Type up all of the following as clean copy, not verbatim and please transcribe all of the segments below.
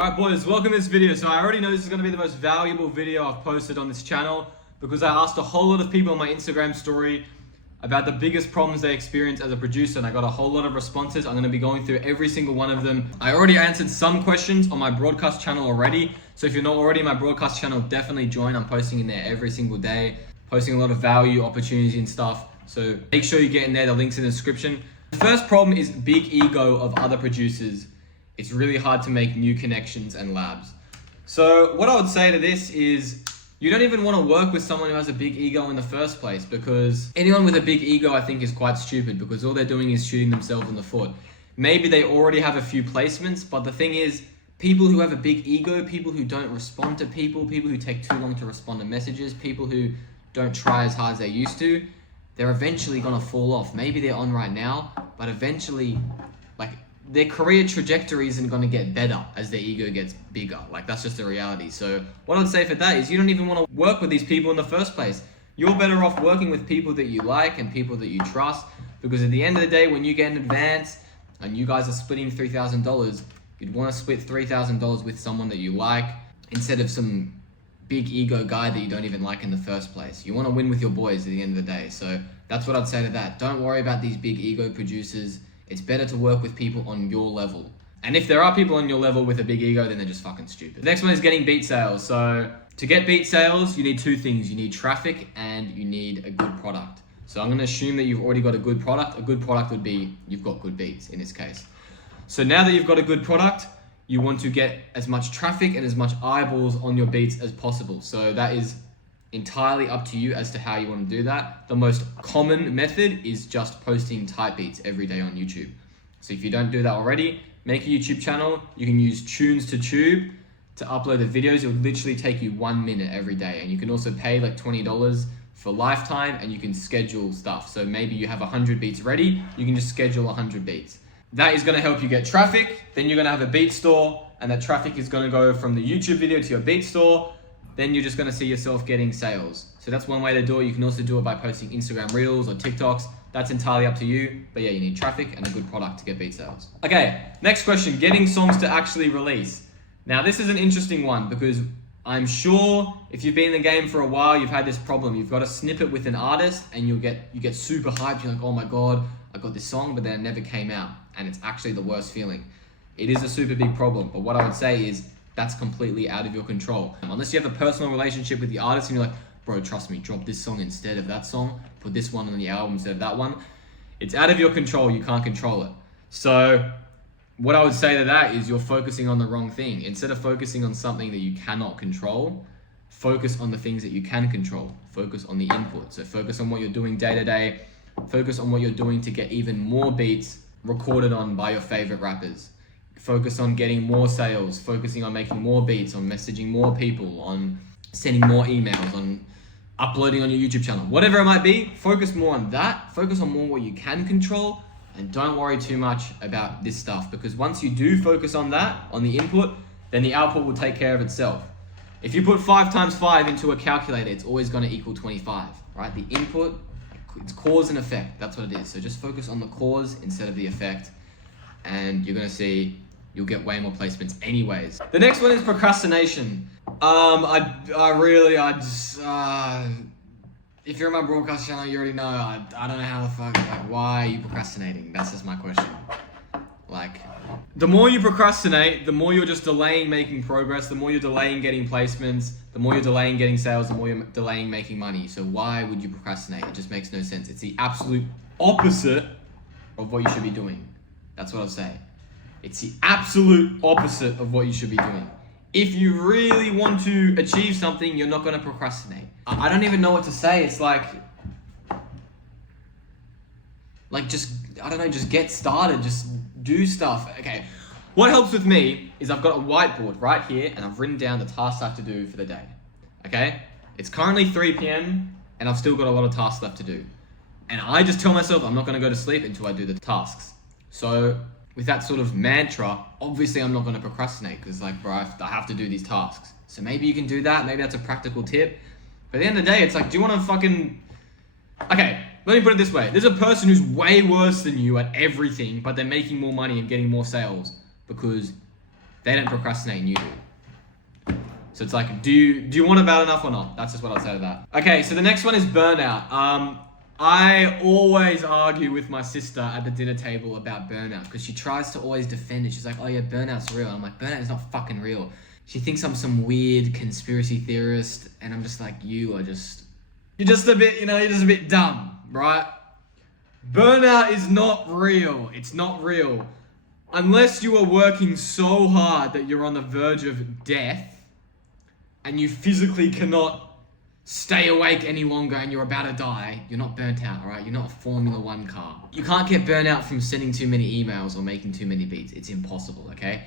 Alright boys, welcome to this video. So I already know this is going to be the most valuable video I've posted on this channel because I asked a whole lot of people on my Instagram story about the biggest problems they experience as a producer, and I got a whole lot of responses. I'm going to be going through every single one of them. I already answered some questions on my broadcast channel already, so if you're not already in my broadcast channel, definitely join. I'm posting in there every single day, posting a lot of value, opportunity and stuff, so make sure you get in there. The link's in the description. The first problem is big ego of other producers. It's really hard to make new connections and labs. So what I would say to this is you don't even want to work with someone who has a big ego in the first place, because anyone with a big ego I think is quite stupid, because all they're doing is shooting themselves in the foot. Maybe they already have a few placements, but the thing is, people who have a big ego, people who don't respond to people who take too long to respond to messages, people who don't try as hard as they used to, they're eventually gonna fall off. Maybe they're on right now, but eventually, their career trajectory isn't going to get better as their ego gets bigger. That's just the reality. So what I would say for that is you don't even want to work with these people in the first place. You're better off working with people that you like and people that you trust, because at the end of the day, when you get an advance and you guys are splitting $3,000, you'd want to split $3,000 with someone that you like instead of some big ego guy that you don't even like in the first place. You want to win with your boys at the end of the day. So that's what I'd say to that. Don't worry about these big ego producers. It's better to work with people on your level. And if there are people on your level with a big ego, then they're just fucking stupid. The next one is getting beat sales. So to get beat sales, you need two things. You need traffic and you need a good product. So I'm going to assume that you've already got a good product. A good product would be you've got good beats in this case. So now that you've got a good product, you want to get as much traffic and as much eyeballs on your beats as possible. So that is entirely up to you as to how you want to do that. The most common method is just posting type beats every day on YouTube. So if you don't do that already, make a YouTube channel. You can use Tunes to Tube to upload the videos. It will literally take you 1 minute every day. And you can also pay like $20 for lifetime, and you can schedule stuff. So maybe you have 100 beats ready, you can just schedule 100 beats. That is going to help you get traffic. Then you're going to have a beat store, and that traffic is going to go from the YouTube video to your beat store. Then you're just going to see yourself getting sales. So that's one way to do it. You can also do it by posting Instagram Reels or TikToks. That's entirely up to you. But yeah, you need traffic and a good product to get beat sales. Okay, next question, getting songs to actually release. Now this is an interesting one, because I'm sure if you've been in the game for a while, you've had this problem. You've got a snippet with an artist and you get super hyped. You're like, oh my God, I got this song, but then it never came out. And it's actually the worst feeling. It is a super big problem. But what I would say is, that's completely out of your control. Unless you have a personal relationship with the artist and you're like, bro, trust me, drop this song instead of that song, put this one on the album instead of that one. It's out of your control, you can't control it. So what I would say to that is you're focusing on the wrong thing. Instead of focusing on something that you cannot control, focus on the things that you can control. Focus on the input. So focus on what you're doing day to day. Focus on what you're doing to get even more beats recorded on by your favorite rappers. Focus on getting more sales, focusing on making more beats, on messaging more people, on sending more emails, on uploading on your YouTube channel. Whatever it might be, focus more on that. Focus on more what you can control, and don't worry too much about this stuff, because once you do focus on that, on the input, then the output will take care of itself. If you put 5 times 5 into a calculator, it's always going to equal 25, right? The input, it's cause and effect. That's what it is. So just focus on the cause instead of the effect, and you're going to see you'll get way more placements anyways. The next one is procrastination. If you're on my broadcast channel, you already know, I don't know how the fuck, why are you procrastinating? That's just my question. The more you procrastinate, the more you're just delaying making progress, the more you're delaying getting placements, the more you're delaying getting sales, the more you're delaying making money. So why would you procrastinate? It just makes no sense. It's the absolute opposite of what you should be doing. That's what I'll say. It's the absolute opposite of what you should be doing. If you really want to achieve something, you're not going to procrastinate. I don't even know what to say. It's just get started, just do stuff. Okay, what helps with me is I've got a whiteboard right here and I've written down the tasks I have to do for the day. Okay, it's currently 3 p.m. and I've still got a lot of tasks left to do. And I just tell myself I'm not going to go to sleep until I do the tasks. So with that sort of mantra, obviously I'm not going to procrastinate, because bro, I have to do these tasks. So maybe you can do that. Maybe that's a practical tip. But at the end of the day, it's do you want to fucking... Okay, let me put it this way. There's a person who's way worse than you at everything, but they're making more money and getting more sales because They don't procrastinate and you do. So it's like, do you want it bad enough or not? That's just what I'll say to that. Okay, so the next one is burnout. I always argue with my sister at the dinner table about burnout because she tries to always defend it. She's like, oh yeah, burnout's real. I'm like, burnout is not fucking real. She thinks I'm some weird conspiracy theorist, and I'm just like, you're just a bit dumb, right? Burnout is not real. It's not real. Unless you are working so hard that you're on the verge of death and you physically cannot stay awake any longer and you're about to die, you're not burnt out, all right? You're not a Formula One car. You can't get burnt out from sending too many emails or making too many beats. It's impossible, okay?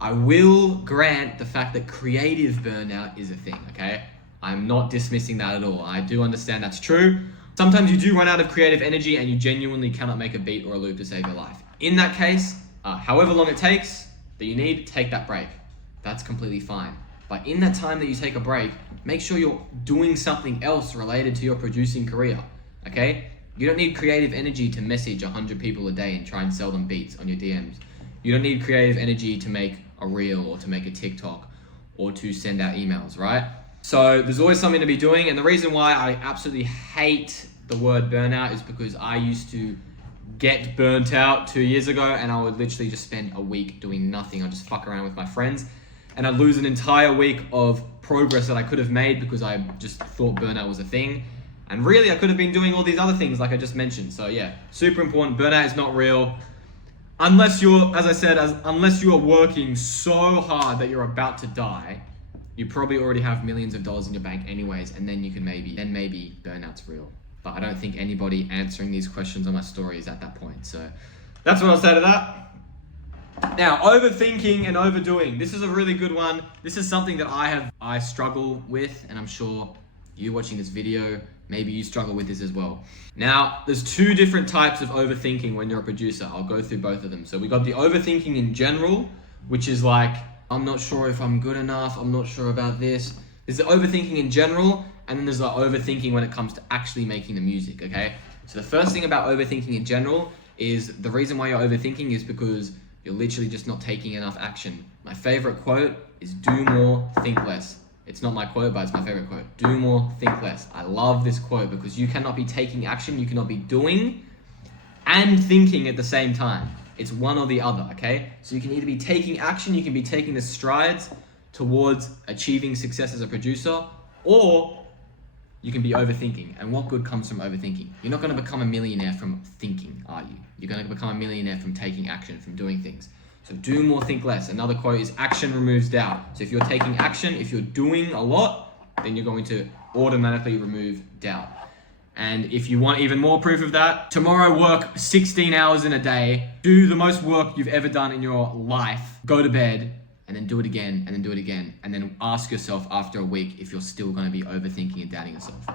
I will grant the fact that creative burnout is a thing, okay? I'm not dismissing that at all. I do understand that's true. Sometimes you do run out of creative energy and you genuinely cannot make a beat or a loop to save your life. In that case, however long it takes that you need, take that break. That's completely fine. But in that time that you take a break, make sure you're doing something else related to your producing career, okay? You don't need creative energy to message 100 people a day and try and sell them beats on your DMs. You don't need creative energy to make a reel or to make a TikTok or to send out emails, right? So there's always something to be doing. And the reason why I absolutely hate the word burnout is because I used to get burnt out 2 years ago and I would literally just spend a week doing nothing. I'd just fuck around with my friends and I'd lose an entire week of progress that I could have made because I just thought burnout was a thing. And really I could have been doing all these other things like I just mentioned. So yeah, super important. Burnout is not real. Unless you're, as I said, unless you are working so hard that you're about to die, you probably already have millions of dollars in your bank anyways, and then maybe burnout's real. But I don't think anybody answering these questions on my story is at that point. So that's what I'll say to that. Now, overthinking and overdoing. This is a really good one. This is something that I struggle with, and I'm sure you watching this video, maybe you struggle with this as well. Now, there's two different types of overthinking when you're a producer. I'll go through both of them. So we got the overthinking in general, which is like, I'm not sure if I'm good enough. I'm not sure about this. There's the overthinking in general, and then there's the overthinking when it comes to actually making the music, okay? So the first thing about overthinking in general is the reason why you're overthinking is because you're literally just not taking enough action. My favorite quote is do more, think less. It's not my quote, but it's my favorite quote. Do more, think less. I love this quote because you cannot be taking action, you cannot be doing and thinking at the same time. It's one or the other, okay? So you can either be taking action, you can be taking the strides towards achieving success as a producer, or you can be overthinking. And what good comes from overthinking? You're not gonna become a millionaire from thinking, are you? You're gonna become a millionaire from taking action, from doing things. So do more, think less. Another quote is action removes doubt. So if you're taking action, if you're doing a lot, then you're going to automatically remove doubt. And if you want even more proof of that, tomorrow work 16 hours in a day, do the most work you've ever done in your life, go to bed, and then do it again, and then do it again, and then ask yourself after a week if you're still gonna be overthinking and doubting yourself.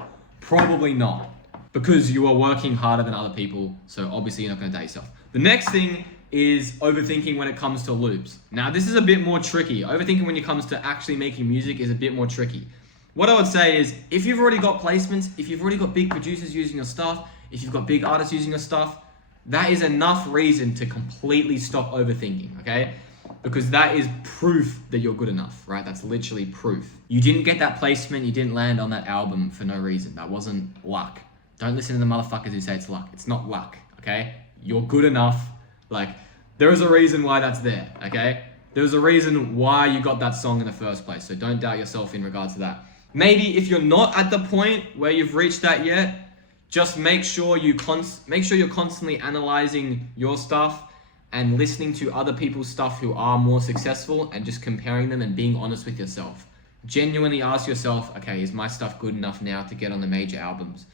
Probably not, because you are working harder than other people, so obviously you're not gonna doubt yourself. The next thing is overthinking when it comes to loops. Now this is a bit more tricky. Overthinking when it comes to actually making music is a bit more tricky. What I would say is, if you've already got placements, if you've already got big producers using your stuff, if you've got big artists using your stuff, that is enough reason to completely stop overthinking, okay? Because that is proof that you're good enough, right? That's literally proof. You didn't get that placement, you didn't land on that album for no reason. That wasn't luck. Don't listen to the motherfuckers who say it's luck. It's not luck, okay? You're good enough. Like, there is a reason why that's there, okay? There's a reason why you got that song in the first place, so don't doubt yourself in regards to that. Maybe if you're not at the point where you've reached that yet, just make sure you're constantly analyzing your stuff and listening to other people's stuff who are more successful and just comparing them and being honest with yourself. Genuinely ask yourself, okay, is my stuff good enough now to get on the major albums?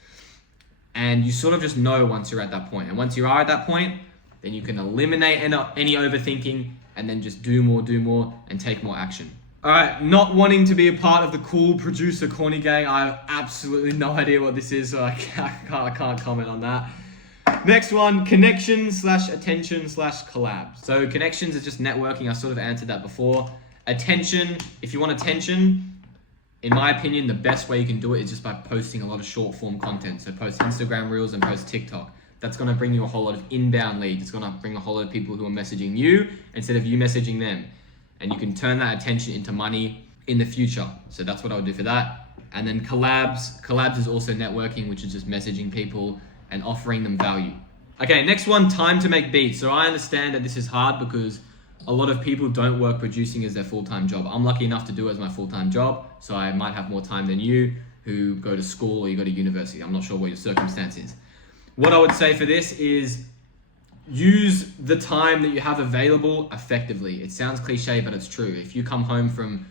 And you sort of just know once you're at that point. And once you are at that point, then you can eliminate any overthinking and then just do more and take more action. All right, not wanting to be a part of the cool producer corny gang. I have absolutely no idea what this is, so I can't comment on that. Next one, connection/attention/collab. So connections is just networking. I sort of answered that before. Attention, if you want attention, in my opinion, the best way you can do it is just by posting a lot of short form content. So post Instagram Reels and post TikTok. That's gonna bring you a whole lot of inbound leads. It's gonna bring a whole lot of people who are messaging you instead of you messaging them. and you can turn that attention into money in the future. So that's what I would do for that. And then collabs is also networking, which is just messaging people and offering them value. Okay, next one, time to make beats. So I understand that this is hard because a lot of people don't work producing as their full-time job. I'm lucky enough to do it as my full-time job, so I might have more time than you who go to school or you go to university. I'm not sure what your circumstance is. What I would say for this is use the time that you have available effectively. It sounds cliche, but it's true. If you come home from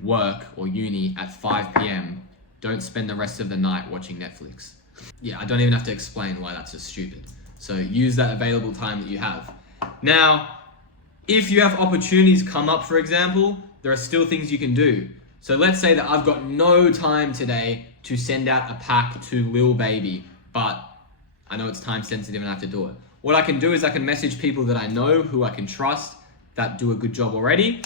work or uni at 5 p.m., don't spend the rest of the night watching Netflix. Yeah, I don't even have to explain why that's just stupid. So use that available time that you have. Now, if you have opportunities come up, for example, there are still things you can do. So let's say that I've got no time today to send out a pack to Lil Baby, but I know it's time sensitive and I have to do it. What I can do is I can message people that I know, who I can trust, that do a good job already.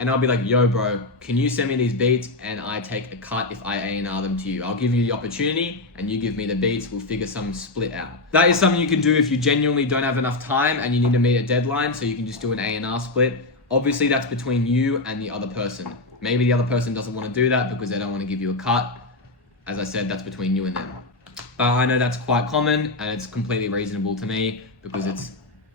And I'll be like, yo bro, can you send me these beats and I take a cut if I A&R them to you? I'll give you the opportunity and you give me the beats, we'll figure some split out. That is something you can do if you genuinely don't have enough time and you need to meet a deadline, so you can just do an A&R split. Obviously that's between you and the other person. Maybe the other person doesn't want to do that because they don't want to give you a cut. As I said, that's between you and them. But I know that's quite common and it's completely reasonable to me because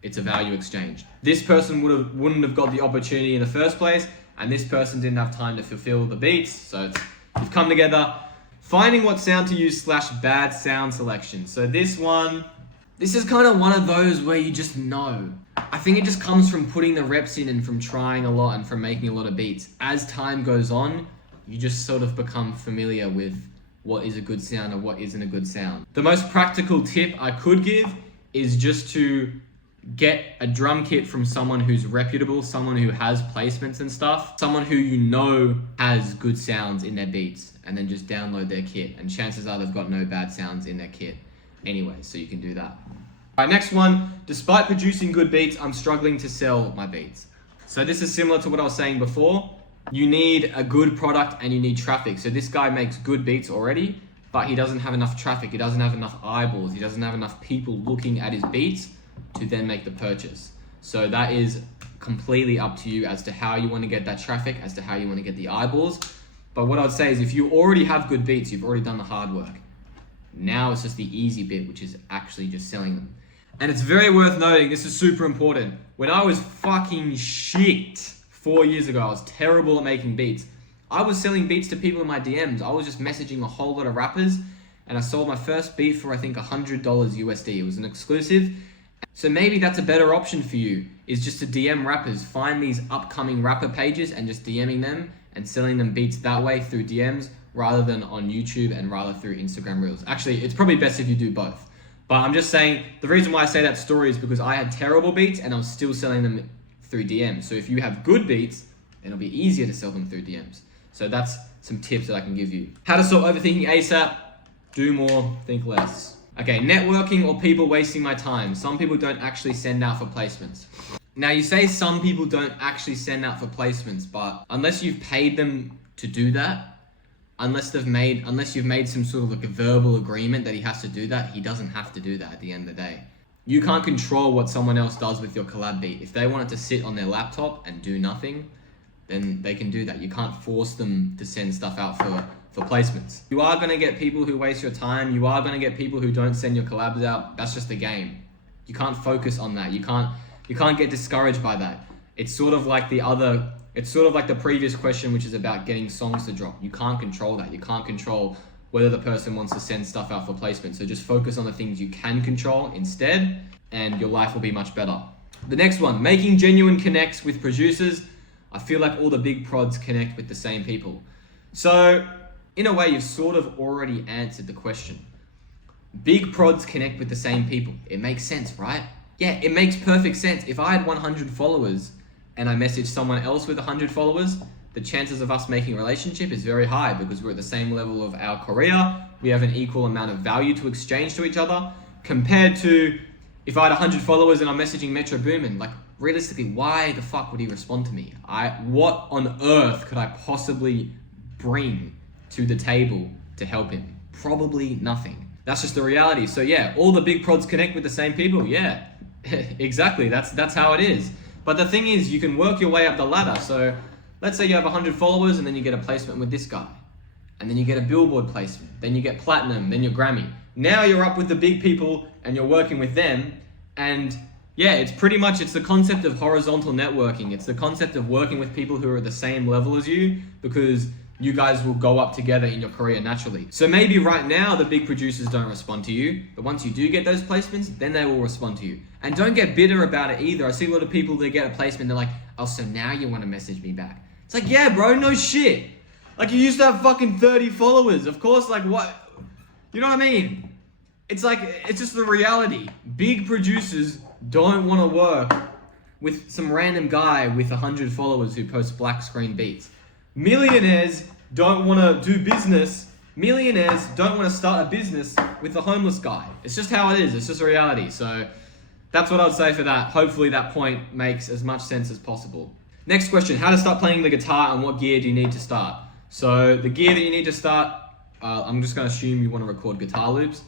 it's a value exchange. This person wouldn't have got the opportunity in the first place, and this person didn't have time to fulfill the beats, so you've come together. Finding what sound to use / bad sound selection. So this is kind of one of those where you just know. I think it just comes from putting the reps in and from trying a lot and from making a lot of beats. As time goes on, you just sort of become familiar with what is a good sound or what isn't a good sound. The most practical tip I could give is just to get a drum kit from someone who's reputable, someone who has placements and stuff, someone who you know has good sounds in their beats, and then just download their kit. And chances are they've got no bad sounds in their kit anyway, so you can do that. All right, next one. Despite producing good beats, I'm struggling to sell my beats. So this is similar to what I was saying before. You need a good product and you need traffic. So this guy makes good beats already, but he doesn't have enough traffic. He doesn't have enough eyeballs. He doesn't have enough people looking at his beats to then make the purchase. So that is completely up to you as to how you want to get that traffic, as to how you want to get the eyeballs. But what I'd say is if you already have good beats, you've already done the hard work. Now it's just the easy bit, which is actually just selling them. And it's very worth noting, this is super important. When I was fucking shit 4 years ago, I was terrible at making beats. I was selling beats to people in my DMs. I was just messaging a whole lot of rappers, and I sold my first beat for I think $100 USD. It was an exclusive. So maybe that's a better option for you, is just to DM rappers. Find these upcoming rapper pages and just DMing them and selling them beats that way through DMs rather than on YouTube and rather through Instagram Reels. Actually, it's probably best if you do both. But I'm just saying, the reason why I say that story is because I had terrible beats and I was still selling them through DMs. So if you have good beats, then it'll be easier to sell them through DMs. So that's some tips that I can give you. How to stop overthinking ASAP. Do more, think less. Okay, networking or people wasting my time. Some people don't actually send out for placements. Now you say some people don't actually send out for placements, but unless you've paid them to do that, unless you've made some sort of like a verbal agreement that he has to do that, he doesn't have to do that at the end of the day. You can't control what someone else does with your collab beat. If they want it to sit on their laptop and do nothing, then they can do that. You can't force them to send stuff out for placements. You are going to get people who waste your time. You are going to get people who don't send your collabs out. That's just the game. You can't focus on that. You can't get discouraged by that. It's sort of like the previous question, which is about getting songs to drop. You can't control that. You can't control whether the person wants to send stuff out for placement. So just focus on the things you can control instead, and your life will be much better. The next one, making genuine connects with producers. I feel like all the big prods connect with the same people. So in a way, you've sort of already answered the question. Big prods connect with the same people. It makes sense, right? Yeah, it makes perfect sense. If I had 100 followers and I messaged someone else with 100 followers, the chances of us making a relationship is very high because we're at the same level of our career. We have an equal amount of value to exchange to each other compared to if I had 100 followers and I'm messaging Metro Boomin. Like, realistically, why the fuck would he respond to me? What on earth could I possibly bring to the table to help him? Probably nothing. That's just the reality. So yeah, all the big prods connect with the same people. Yeah, exactly. That's how it is. But the thing is, you can work your way up the ladder. So let's say you have 100 followers and then you get a placement with this guy. And then you get a billboard placement. Then you get platinum, then your Grammy. Now you're up with the big people and you're working with them. And yeah, it's the concept of horizontal networking. It's the concept of working with people who are at the same level as you, because you guys will go up together in your career naturally. So maybe right now the big producers don't respond to you, but once you do get those placements, then they will respond to you. And don't get bitter about it either. I see a lot of people that get a placement, they're like, oh, so now you want to message me back. It's like, yeah, bro, no shit. Like, you used to have fucking 30 followers. Of course, like, what? You know what I mean? It's like, it's just the reality. Big producers don't want to work with some random guy with 100 followers who posts black screen beats. Millionaires don't want to do business. Millionaires don't want to start a business with a homeless guy. It's just how it is. It's just a reality. So that's what I would say for that. Hopefully that point makes as much sense as possible. Next question, how to start playing the guitar and what gear do you need to start? So the gear that you need to start, I'm just going to assume you want to record guitar loops.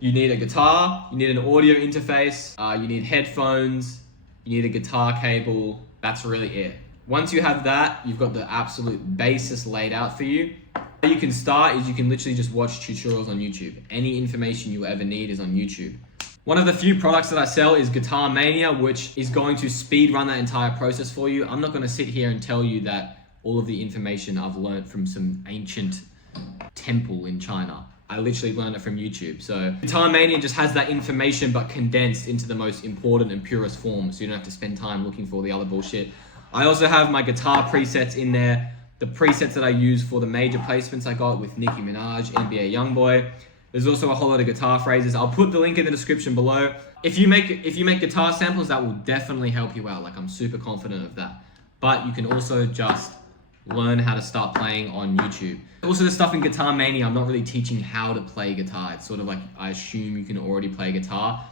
You need a guitar, you need an audio interface, you need headphones, you need a guitar cable. That's really it. Once you have that, you've got the absolute basis laid out for you. How you can start is you can literally just watch tutorials on YouTube. Any information you ever need is on YouTube. One of the few products that I sell is Guitar Mania, which is going to speed run that entire process for you. I'm not going to sit here and tell you that all of the information I've learned from some ancient temple in China. I literally learned it from YouTube. So Guitar Mania just has that information but condensed into the most important and purest form, so you don't have to spend time looking for all the other bullshit. I also have my guitar presets in there, the presets that I use for the major placements I got with Nicki Minaj, NBA Youngboy. There's also a whole lot of guitar phrases. I'll put the link in the description below. If you make guitar samples, that will definitely help you out. Like, I'm super confident of that. But you can also just learn how to start playing on YouTube. Also, the stuff in Guitar Mania, I'm not really teaching how to play guitar. It's sort of like, I assume you can already play guitar.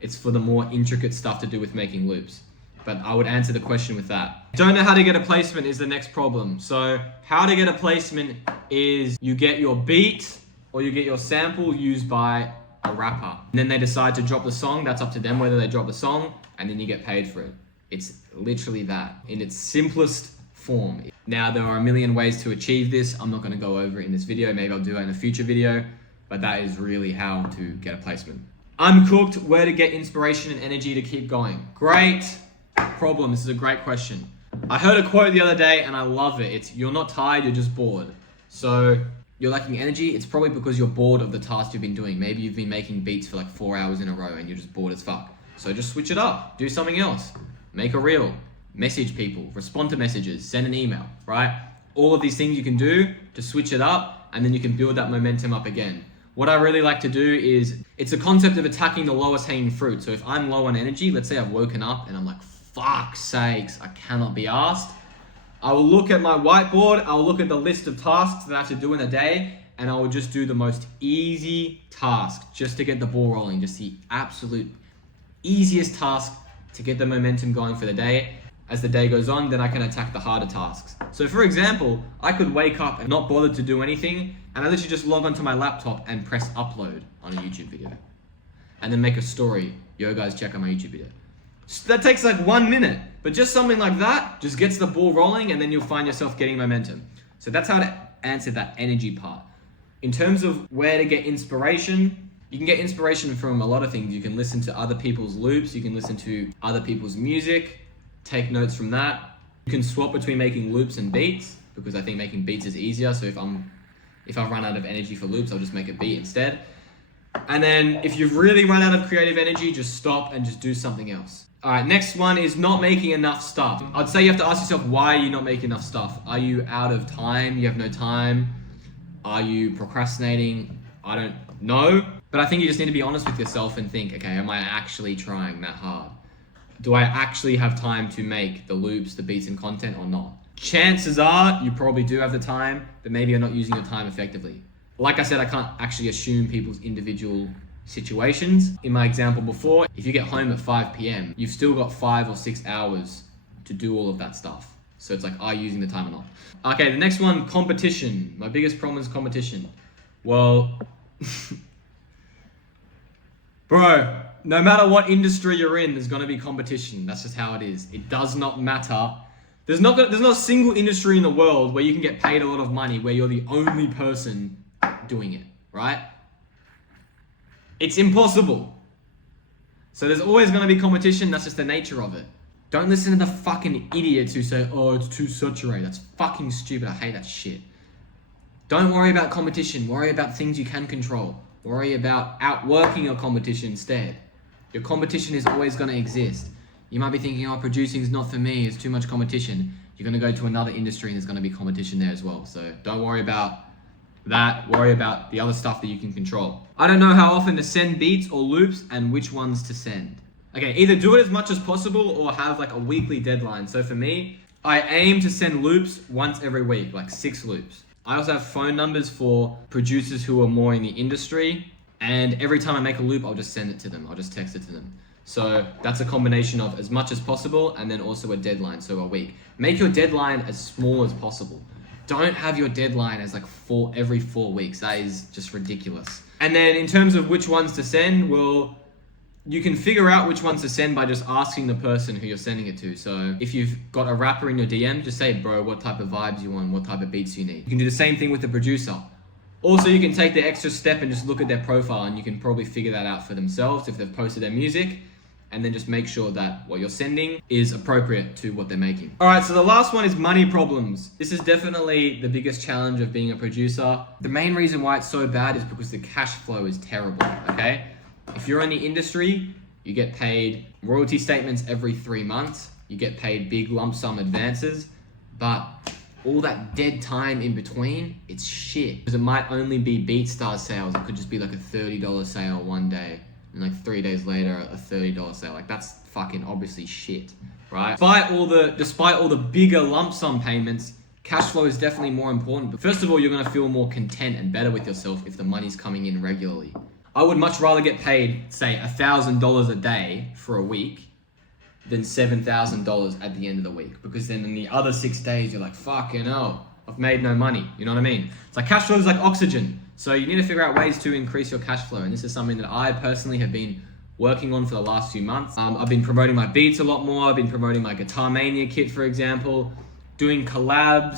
It's for the more intricate stuff to do with making loops. But I would answer the question with that. Don't know how to get a placement is the next problem. So how to get a placement is you get your beat or you get your sample used by a rapper. And then they decide to drop the song. That's up to them whether they drop the song, and then you get paid for it. It's literally that in its simplest form. Now, there are a million ways to achieve this. I'm not going to go over it in this video. Maybe I'll do it in a future video, but that is really how to get a placement. Uncooked, where to get inspiration and energy to keep going. Great problem. This is a great question. I heard a quote the other day and I love it. It's, you're not tired, you're just bored. So you're lacking energy. It's probably because you're bored of the task you've been doing. Maybe you've been making beats for like 4 hours in a row and you're just bored as fuck. So just switch it up. Do something else. Make a reel. Message people. Respond to messages. Send an email, right? All of these things you can do to switch it up, and then you can build that momentum up again. What I really like to do is, it's a concept of attacking the lowest hanging fruit. So if I'm low on energy, let's say I've woken up and I'm like, fuck's sakes, I cannot be asked. I will look at my whiteboard, I will look at the list of tasks that I have to do in a day, and I will just do the most easy task just to get the ball rolling, just the absolute easiest task to get the momentum going for the day. As the day goes on, then I can attack the harder tasks. So for example, I could wake up and not bother to do anything, and I literally just log onto my laptop and press upload on a YouTube video. And then make a story, yo guys, check out my YouTube video. So that takes like 1 minute, but just something like that just gets the ball rolling, and then you'll find yourself getting momentum. So that's how to answer that energy part. In terms of where to get inspiration, you can get inspiration from a lot of things. You can listen to other people's loops, you can listen to other people's music, take notes from that. You can swap between making loops and beats, because I think making beats is easier. So if I run out of energy for loops, I'll just make a beat instead. And then if you've really run out of creative energy, just stop and just do something else. All right, next one is not making enough stuff. I'd say you have to ask yourself, why are you not making enough stuff? Are you out of time? You have no time? Are you procrastinating? I don't know. But I think you just need to be honest with yourself and think, okay, am I actually trying that hard? Do I actually have time to make the loops, the beats, and content or not? Chances are you probably do have the time, but maybe you're not using your time effectively. Like I said, I can't actually assume people's individual situations. In my example before, if you get home at 5 p.m., you've still got 5 or 6 hours to do all of that stuff. So it's like, are you using the time or not? Okay, the next one, competition. My biggest problem is competition. Well, bro, no matter what industry you're in, there's going to be competition. That's just how it is. It does not matter. There's not a single industry in the world where you can get paid a lot of money where you're the only person doing it, right? It's impossible. So there's always going to be competition. That's just the nature of it. Don't listen to the fucking idiots who say, oh, it's too saturated. That's fucking stupid. I hate that shit. Don't worry about competition. Worry about things you can control. Worry about outworking your competition instead. Your competition is always going to exist. You might be thinking, oh, producing is not for me. It's too much competition. You're going to go to another industry and there's going to be competition there as well. So don't worry about that. Worry about the other stuff that you can control. I don't know how often to send beats or loops and which ones to send. Okay, either do it as much as possible or have like a weekly deadline. So for me, I aim to send loops once every week, like 6 loops. I also have phone numbers for producers who are more in the industry. And every time I make a loop, I'll just send it to them. I'll just text it to them. So that's a combination of as much as possible and then also a deadline, so a week. Make your deadline as small as possible. Don't have your deadline as like every 4 weeks. That is just ridiculous. And then in terms of which ones to send, well, you can figure out which ones to send by just asking the person who you're sending it to. So if you've got a rapper in your DM, just say, bro, what type of vibes you want, what type of beats you need. You can do the same thing with the producer. Also, you can take the extra step and just look at their profile and you can probably figure that out for themselves if they've posted their music, and then just make sure that what you're sending is appropriate to what they're making. All right, so the last one is money problems. This is definitely the biggest challenge of being a producer. The main reason why it's so bad is because the cash flow is terrible, okay? If you're in the industry, you get paid royalty statements every 3 months. You get paid big lump sum advances, but all that dead time in between, it's shit. Because it might only be BeatStars sales. It could just be like a $30 sale one day, and like 3 days later, a $30 sale. Like that's fucking obviously shit, right? Despite all the bigger lump sum payments, cash flow is definitely more important. But first of all, you're gonna feel more content and better with yourself if the money's coming in regularly. I would much rather get paid, say, $1,000 a day for a week than $7,000 at the end of the week. Because then in the other 6 days, you're like, fucking hell, I've made no money. You know what I mean? It's like cash flow is like oxygen. So you need to figure out ways to increase your cash flow. And this is something that I personally have been working on for the last few months. I've been promoting my beats a lot more. I've been promoting my Guitar Mania kit, for example, doing a lot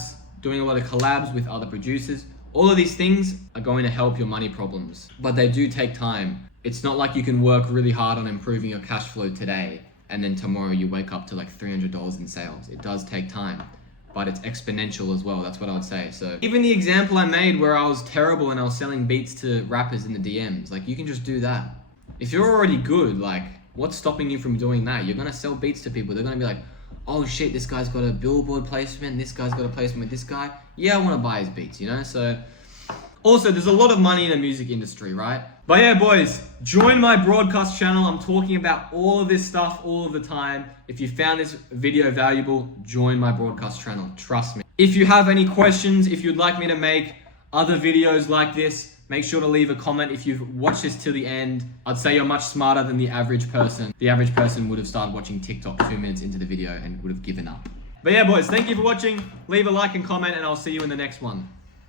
of collabs with other producers. All of these things are going to help your money problems, but they do take time. It's not like you can work really hard on improving your cash flow today and then tomorrow you wake up to like $300 in sales. It does take time, but it's exponential as well. That's what I would say. So even the example I made where I was terrible and I was selling beats to rappers in the DMs, like you can just do that. If you're already good, like what's stopping you from doing that? You're gonna sell beats to people. They're gonna be like, oh shit, this guy's got a billboard placement, this guy's got a placement with this guy. Yeah, I wanna buy his beats, you know? So also, there's a lot of money in the music industry, right? But yeah, boys, join my broadcast channel. I'm talking about all of this stuff all of the time. If you found this video valuable, join my broadcast channel, trust me. If you have any questions, if you'd like me to make other videos like this, make sure to leave a comment. If you've watched this till the end, I'd say you're much smarter than the average person. The average person would have started watching TikTok 2 minutes into the video and would have given up. But yeah, boys, thank you for watching. Leave a like and comment, and I'll see you in the next one.